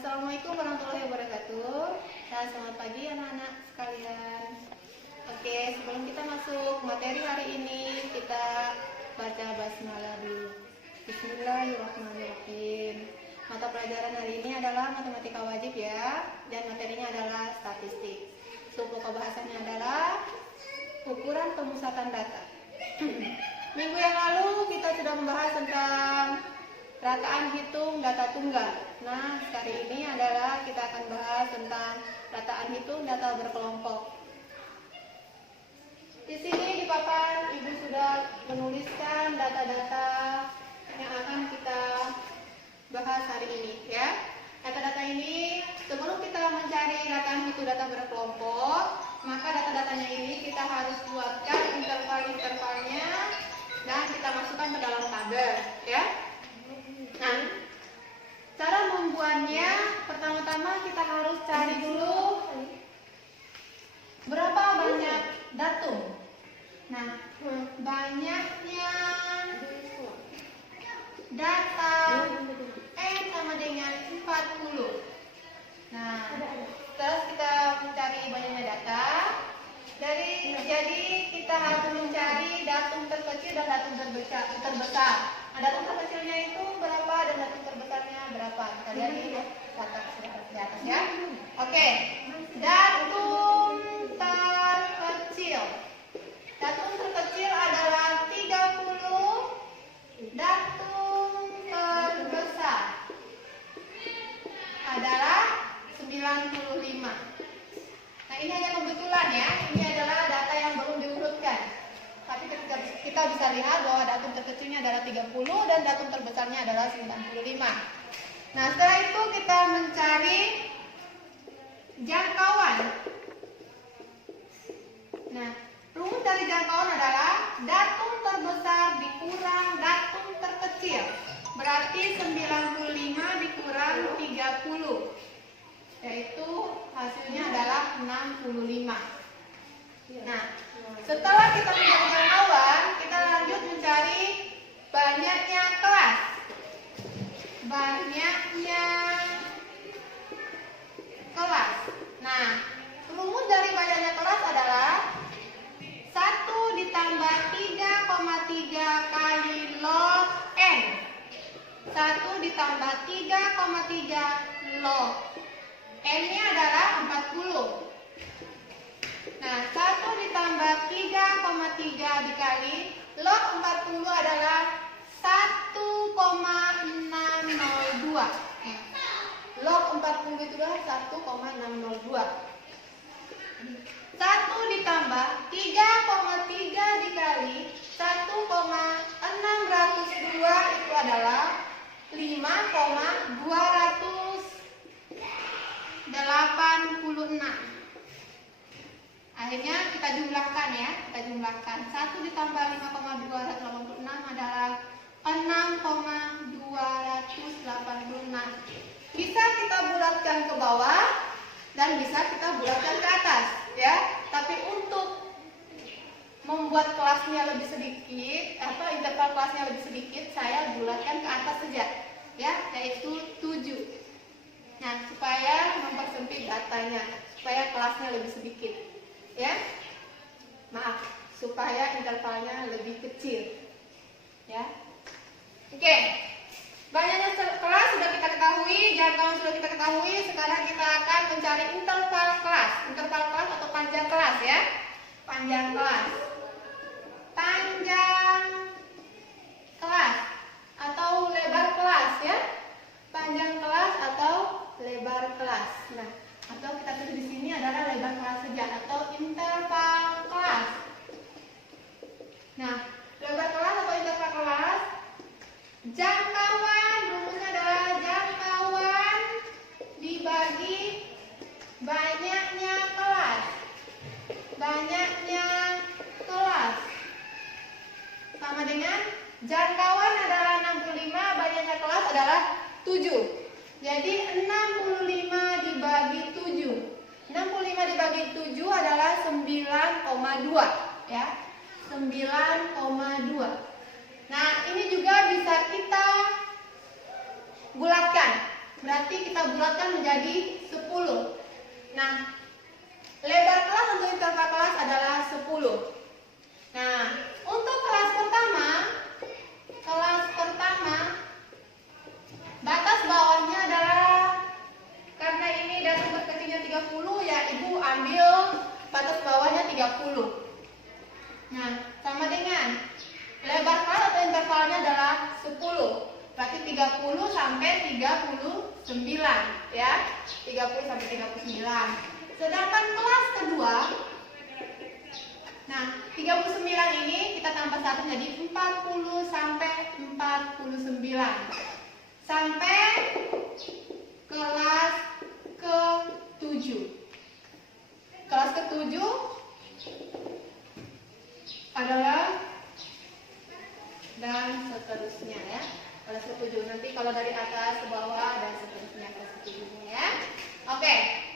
Assalamualaikum warahmatullahi wabarakatuh. Dan selamat pagi anak-anak sekalian. Oke, sebelum kita masuk materi hari ini, kita baca basmalah dulu. Bismillahirrahmanirrahim. Mata pelajaran hari ini adalah matematika wajib ya, dan materinya adalah statistik. Pokok bahasannya adalah ukuran pemusatan data. Minggu yang lalu kita sudah membahas tentang rataan hitung data tunggal. Nah, kali ini adalah kita akan bahas tentang rataan hitung data berkelompok. Di sini di papan Ibu sudah menuliskan data-data yang akan kita bahas hari ini ya. Data-data ini sebelum kita mencari rataan hitung data berkelompok, maka data-datanya ini kita harus buatkan interval-intervalnya dan kita masukkan ke dalam tabel ya. Nah, cara membuatnya pertama-tama kita harus cari dulu berapa banyak datum. Nah, banyaknya data N sama dengan 40. Nah, terus kita mencari banyaknya data. Jadi kita harus mencari datum terkecil dan datum terbesar. Nah, datum terkecilnya itu berapa dan datum terbesarnya berapa? Kita lihat di atas ya. Oke, datum terkecil. Datum terkecil adalah 30. Datum terbesar adalah 95. Nah, ini hanya kebetulan ya. Ini adalah data yang belum diurutkan. Tapi kita bisa lihat bahwa datum terkecilnya adalah 30 dan datum terbesarnya adalah 95. Nah, setelah itu kita mencari jangkauan. Nah, rumus dari jangkauan adalah datum terbesar dikurang datum terkecil. Berarti 95 dikurang 30. Yaitu hasilnya adalah 65. Nah, setelah kita mencari jangkauan, kita lanjut mencari banyaknya kelas. Banyaknya kelas. Nah, rumus dari banyaknya kelas adalah 1 ditambah 3,3 kali log N. 1 ditambah 3,3 log N-nya adalah 40. Nah, 1 ditambah 3,3 dikali log 40 adalah 1,602. Log 40 itu adalah 1,602. 1 ditambah 3,3 dikali 1,602 itu adalah 5,286. Akhirnya kita jumlahkan ya, kita jumlahkan 1 ditambah 5,286 adalah 6,286. Bisa kita bulatkan ke bawah dan bisa kita bulatkan ke atas ya. Tapi untuk membuat kelasnya lebih sedikit atau interval kelasnya lebih sedikit, saya bulatkan ke atas saja ya, yaitu 7. Nah, supaya mempersempit datanya, supaya kelasnya lebih sedikit ya. Maaf, supaya intervalnya lebih kecil ya. Oke, banyaknya kelas sudah kita ketahui, jangkauan sudah kita ketahui. Sekarang kita akan mencari interval kelas. Interval kelas atau panjang kelas ya. Panjang kelas. Panjang kelas atau lebar kelas ya. Panjang kelas atau lebar kelas. Nah, atau kita tulis di sini adalah lebar kelas saja atau interval kelas. Nah, lebar kelas atau interval kelas, jangkauan rumusnya adalah jangkauan dibagi banyaknya kelas. Banyaknya kelas sama dengan jangkauan adalah 65, banyaknya kelas adalah 7. Jadi 65 dibagi 7. 65 dibagi 7 adalah 9,2 ya. 9,2. Nah, ini juga bisa kita bulatkan. berarti kita bulatkan menjadi 10. Nah, lebar kelas untuk interval kelas adalah 10. Nah, untuk kelas pertama batas bawahnya adalah, karena ini dan sumber kecilnya 30, ya Ibu ambil batas bawahnya 30. Nah, sama dengan lebar kelas atau intervalnya adalah 10. Berarti 30 sampai 39, ya. 30 sampai 39. Sedangkan kelas kedua, nah 39 ini kita tambah 1 jadi 40 sampai 49. Sampai kelas ke-7. Kelas ke-7 adalah dan seterusnya, ya. Kelas ke-7 nanti kalau dari atas ke bawah dan seterusnya kelas ke-7-nya, ya. Oke.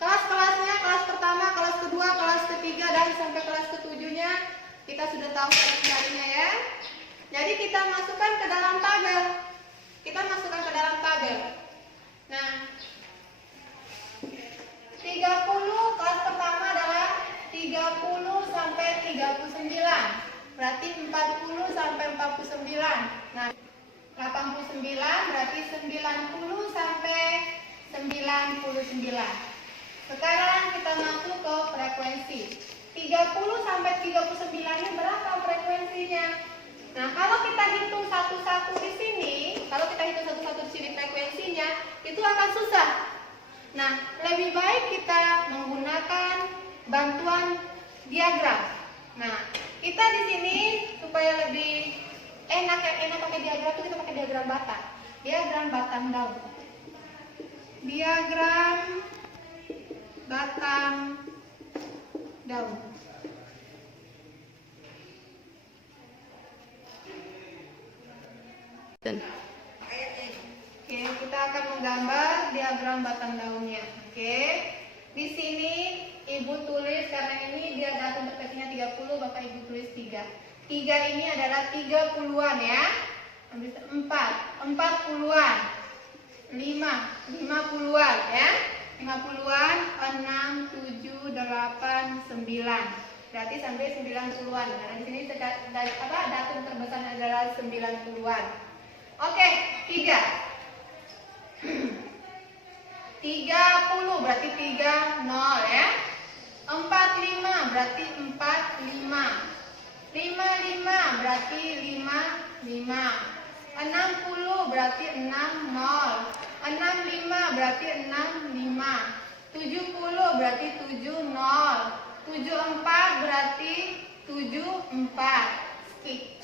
Kelas-kelasnya, kelas pertama, kelas kedua, kelas ketiga dan sampai kelas ke-7-nya kita sudah tahu cara-caranya, ya. Jadi kita masukkan ke dalam tabel. Nah, 30 kelas pertama adalah 30 sampai 39. Berarti 40 sampai 49. Nah, 89 berarti 90 sampai 99. Sekarang kita masuk ke frekuensi. 30 sampai 39 ini berapa frekuensinya? Nah, kalau kita hitung satu-satu di sini, frekuensinya, itu akan susah. Nah, lebih baik kita menggunakan bantuan diagram. Nah, kita di sini supaya lebih enak pakai diagram itu kita pakai diagram batang. Diagram batang daun. Diagram batang daun. Oke, kita akan menggambar diagram batang daunnya. Oke. Di sini Ibu tulis, karena ini dia datum terkecilnya 30, maka Ibu tulis 3. 3 ini adalah 30-an, ya. 4, 40-an. 5, 50-an, ya. 50-an, 6, 7, 8, 9. Berarti sampai 90-an. Nah, di sini datum terbesar adalah 90-an. Oke, 3. 30 berarti 3, 0, ya. 45 berarti 4, 5. 55 berarti 5, 5. 60 berarti 6, 0. 65 berarti 6, 5. 70 berarti 7, 0. 74 berarti 7, 4. Skip.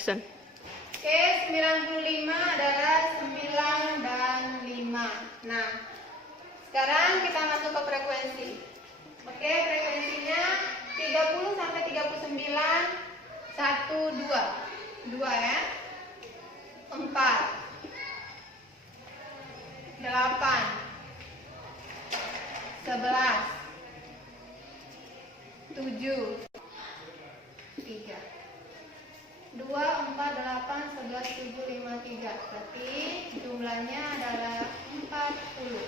Oke, 95 adalah 9 dan 5. Nah, sekarang kita masuk ke frekuensi. Oke, frekuensinya 30 sampai 39, 1, 2. 2, ya. 4, 8, 11, 7, 3. 2, 4, 8, 11, 7, 5, 3. Berarti jumlahnya adalah 40.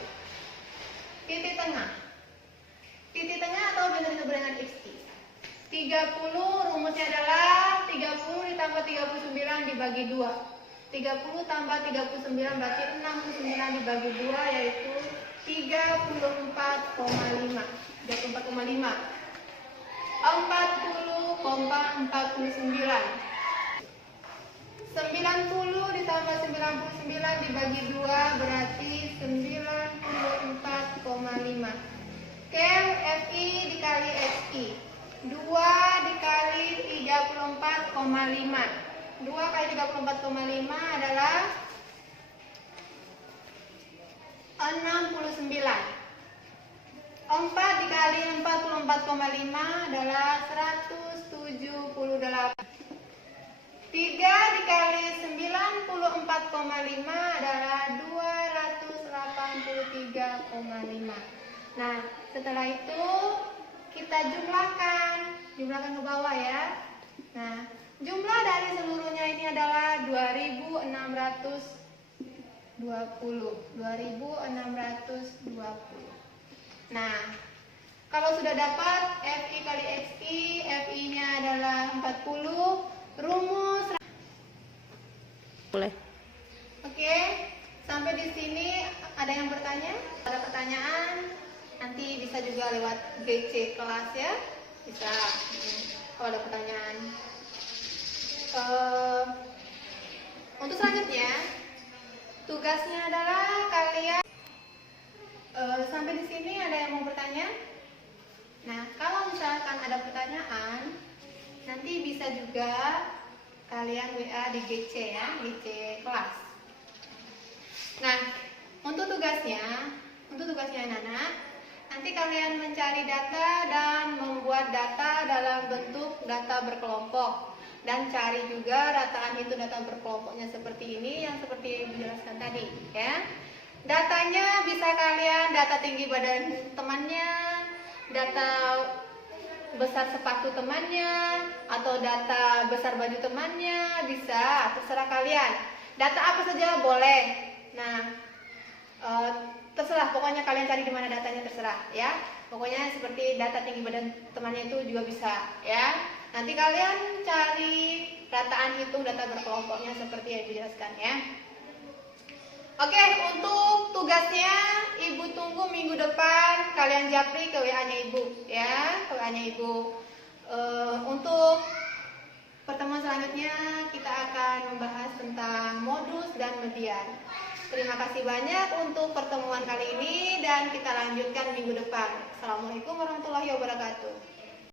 Titik tengah. Titik tengah atau bintang keberangan XT. 30 rumusnya adalah 30 ditambah 39 dibagi 2. 30 tambah 39 berarti 69 dibagi 2, yaitu 34,5. 34,5. 40,49. 90 ditambah 99 dibagi 2 berarti 94,5. Kem FI dikali SI. 2 dikali 34,5. 2 kali 34,5 adalah 69. 4 dikali 44,5 adalah 178. 3 dikali 94,5 adalah 283,5. Nah, setelah itu kita jumlahkan ke bawah, ya. Nah, jumlah dari seluruhnya ini adalah 2600. 2600 2620. Nah, kalau sudah dapat FI kali XI, FI-nya adalah 40, rumus. Boleh. Oke, sampai di sini ada yang bertanya? Ada pertanyaan? Nanti bisa juga lewat GC kelas ya, bisa. Kalau ada pertanyaan. Untuk selanjutnya, tugasnya adalah kalian sampai di sini ada yang mau bertanya? Nah, kalau misalkan ada pertanyaan, nanti bisa juga kalian WA di GC ya, GC kelas. Nah, untuk tugasnya anak-anak, nanti kalian mencari data dan membuat data dalam bentuk data berkelompok, dan cari juga rataan itu data berkelompoknya seperti ini, yang seperti dijelaskan tadi ya. Datanya bisa kalian data tinggi badan temannya, data besar sepatu temannya, atau data besar baju temannya, bisa, terserah kalian. Data apa saja boleh. Nah, terserah, pokoknya kalian cari di mana datanya, terserah ya. Pokoknya seperti data tinggi badan temannya itu juga bisa ya. Nanti kalian cari rataan hitung data berkelompoknya seperti yang dijelaskan ya. Oke, untuk tugasnya Ibu tunggu minggu depan kalian japri ke WA-nya Ibu ya, ke WA-nya Ibu. Untuk pertemuan selanjutnya kita akan membahas tentang modus dan median. Terima kasih banyak untuk pertemuan kali ini dan kita lanjutkan minggu depan. Assalamualaikum warahmatullahi wabarakatuh.